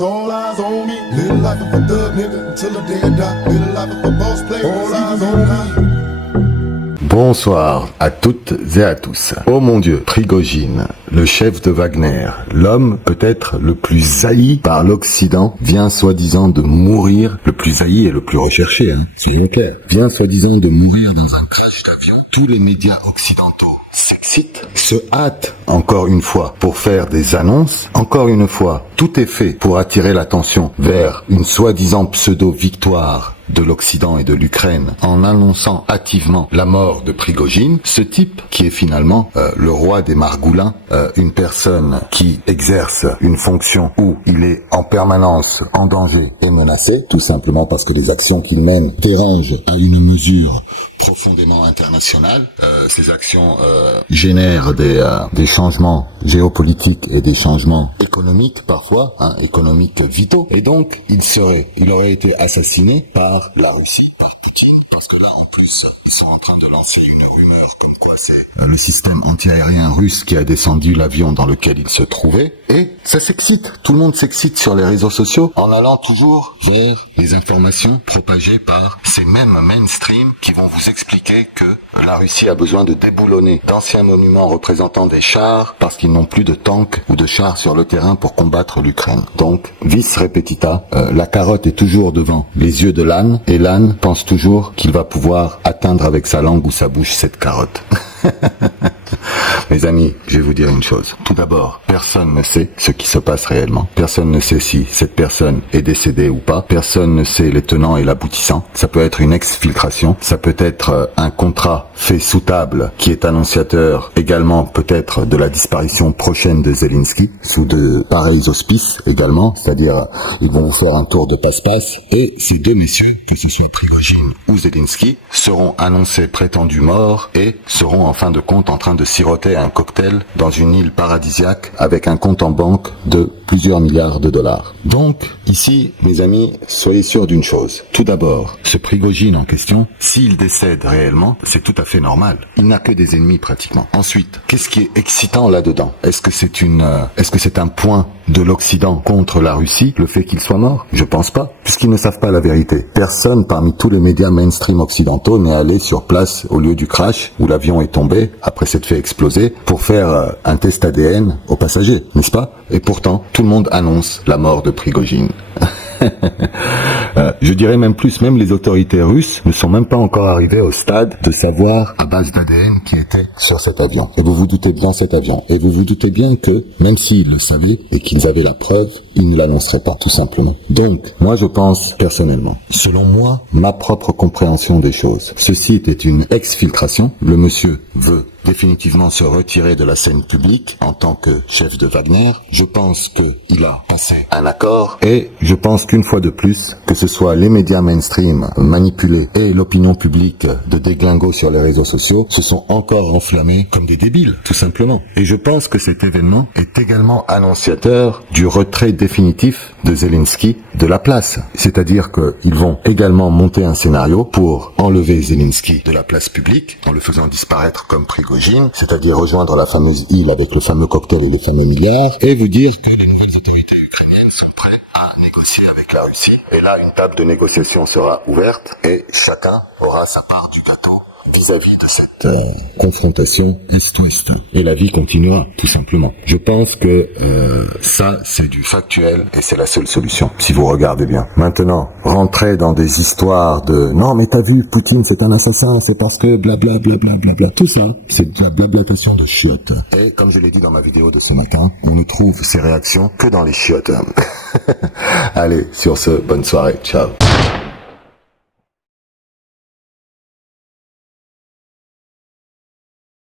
It's all eyes on me. Live life of a thug nigga until the day I die. Live life of a boss player. All eyes on me. Bonsoir à toutes et à tous. Oh mon Dieu, Prigojine, le chef de Wagner, l'homme peut-être le plus haï par l'Occident, vient soi-disant de mourir, le plus haï et le plus recherché, soyons clairs, vient soi-disant de mourir dans un crash d'avion. Tous les médias occidentaux s'excitent, se hâtent encore une fois pour faire des annonces. Encore une fois, tout est fait pour attirer l'attention vers une soi-disant pseudo-victoire de l'Occident et de l'Ukraine en annonçant hâtivement la mort de Prigojine, ce type qui est finalement le roi des margoulins, une personne qui exerce une fonction où il est en permanence en danger et menacé, tout simplement parce que les actions qu'il mène dérangent à une mesure profondément internationale. Ces actions génèrent des changements géopolitiques et des changements économiques parfois, économiques vitaux, et donc il aurait été assassiné par la Russie, par Poutine, parce que là en plus ils sont en train de lancer une rumeur comme quoi c'est le système anti-aérien russe qui a descendu l'avion dans lequel il se trouvait, et ça s'excite, tout le monde s'excite sur les réseaux sociaux en allant toujours vers les informations propagées par ces mêmes mainstream qui vont vous expliquer que la Russie a besoin de déboulonner d'anciens monuments représentant des chars parce qu'ils n'ont plus de tanks ou de chars sur le terrain pour combattre l'Ukraine. Donc, vis repetita, la carotte est toujours devant les yeux de l'âne, et l'âne pense toujours qu'il va pouvoir atteindre avec sa langue ou sa bouche cette carotte. Mes amis, je vais vous dire une chose. Tout d'abord, personne ne sait ce qui se passe réellement. Personne ne sait si cette personne est décédée ou pas. Personne ne sait les tenants et l'aboutissant. Ça peut être une exfiltration. Ça peut être un contrat fait sous table qui est annonciateur également peut-être de la disparition prochaine de Zelensky sous de pareils auspices également. C'est-à-dire, ils vont vous faire un tour de passe-passe et ces deux messieurs, que ce soit Prigojine ou Zelensky, seront annoncés prétendus morts et seront en fin de compte en train de siroter un cocktail dans une île paradisiaque avec un compte en banque de plusieurs milliards de dollars. Donc, ici, mes amis, soyez sûrs d'une chose. Tout d'abord, ce Prigojine en question, s'il décède réellement, c'est tout à fait normal. Il n'a que des ennemis pratiquement. Ensuite, qu'est-ce qui est excitant là-dedans? Est-ce que c'est un point de l'Occident contre la Russie, le fait qu'il soit mort? Je pense pas, puisqu'ils ne savent pas la vérité. Personne parmi tous les médias mainstream occidentaux n'est allé sur place au lieu du crash où l'avion est tombé après s'être fait exploser pour faire un test ADN aux passagers, n'est-ce pas? Et pourtant, tout le monde annonce la mort de Prigojine. Je dirais même plus, même les autorités russes ne sont même pas encore arrivées au stade de savoir à base d'ADN qui était sur cet avion. Et vous vous doutez bien cet avion. Et vous vous doutez bien que, même s'ils le savaient et qu'ils avaient la preuve, ils ne l'annonceraient pas, tout simplement. Donc, moi je pense, personnellement, selon moi, ma propre compréhension des choses, ceci était une exfiltration. Le monsieur veut définitivement se retirer de la scène publique en tant que chef de Wagner. Je pense qu'il a passé un accord et je pense qu'une fois de plus, que ce soit les médias mainstream manipulés et l'opinion publique de déglingo sur les réseaux sociaux se sont encore enflammés comme des débiles, tout simplement. Et je pense que cet événement est également annonciateur du retrait définitif de Zelensky de la place. C'est-à-dire qu'ils vont également monter un scénario pour enlever Zelensky de la place publique en le faisant disparaître comme Prigojine, c'est-à-dire rejoindre la fameuse île avec le fameux cocktail et les fameux milliards, et vous dire que les nouvelles autorités ukrainiennes sont prêtes à négocier avec la Russie. Et là, une table de négociation sera ouverte et chacun aura sa part du gâteau vis-à-vis de cette confrontation Est-Ouest. Et la vie continuera, tout simplement. Je pense que ça, c'est du factuel et c'est la seule solution, si vous regardez bien. Maintenant, rentrer dans des histoires de « Non, mais t'as vu, Poutine, c'est un assassin, c'est parce que blabla, blabla, blabla ». Tout ça, c'est de la blablatation de chiottes. Et comme je l'ai dit dans ma vidéo de ce matin, on ne trouve ces réactions que dans les chiottes. Allez, sur ce, bonne soirée, ciao.